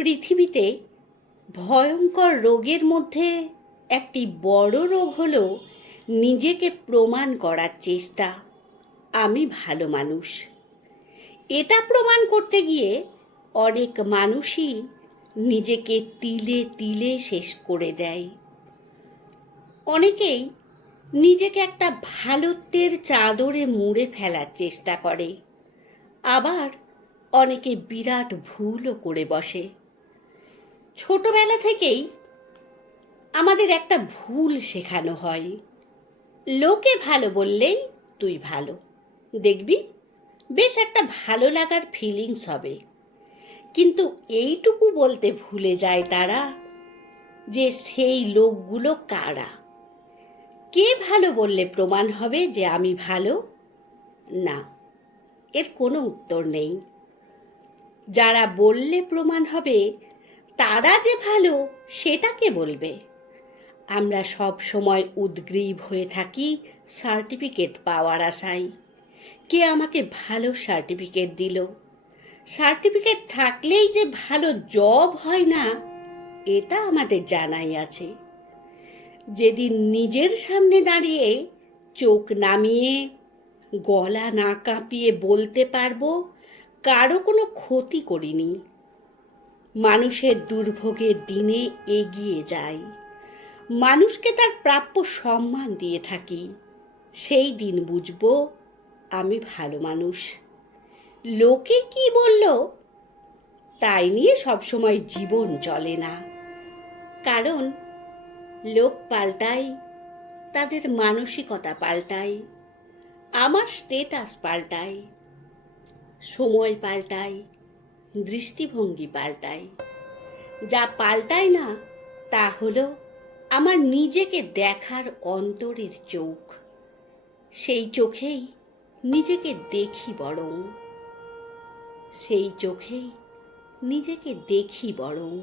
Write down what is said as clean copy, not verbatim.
পৃথিবীতে ভয়ঙ্কর রোগের মধ্যে একটি বড় রোগ হলো নিজেকে প্রমাণ করার চেষ্টা। আমি ভালো মানুষ। এটা প্রমাণ করতে গিয়ে অনেক মানুষই নিজেকে তিলে তিলে শেষ করে দেয়। অনেকেই নিজেকে একটা ভালোত্বের চাদরে মুড়ে ফেলার চেষ্টা করে, আবার অনেকে বিরাট ভুলও করে বসে। ছোটবেলা থেকেই আমাদের একটা ভুল শেখানো হয়, লোকে ভালো বললেই তুই ভালো, দেখবি বেশ একটা ভালো লাগার ফিলিংস হবে। কিন্তু এইটুকু বলতে ভুলে যায় তারা যে সেই লোকগুলো কারা। কে ভালো বললে প্রমাণ হবে যে আমি ভালো? না, এর কোনো উত্তর নেই। যারা বললে প্রমাণ হবে তারা যে ভালো সেটা কে বলবে? আমরা সব সময় উদ্গ্রীব হয়ে থাকি সার্টিফিকেট পাওয়ার আশায়। কে আমাকে ভালো সার্টিফিকেট দিল? সার্টিফিকেট থাকলেই যে ভালো জব হয় না, এটা আমাদের জানাই আছে। যেদিন নিজের সামনে দাঁড়িয়ে চোখ নামিয়ে গলা না কাঁপিয়ে বলতে পারবো কারো কোনো ক্ষতি করিনি, মানুষের দুর্ভোগের দিনে এগিয়ে যাই, মানুষকে তার প্রাপ্য সম্মান দিয়ে থাকি, সেই দিন বুঝবো আমি ভালো মানুষ। লোকে কি বলল তাই নিয়ে সবসময় জীবন চলে না, কারণ লোক পাল্টায়, তাদের মানসিকতা পাল্টায়, আমার স্টেটাস পাল্টায়, সময় পাল্টায়, দৃষ্টিভঙ্গি পাল্টায়। যা পাল্টায় না তা হলো আমার নিজেকে দেখার অন্তরের চোখ। সেই চোখেই নিজেকে দেখি বরং, সেই চোখেই নিজেকে দেখি বরং।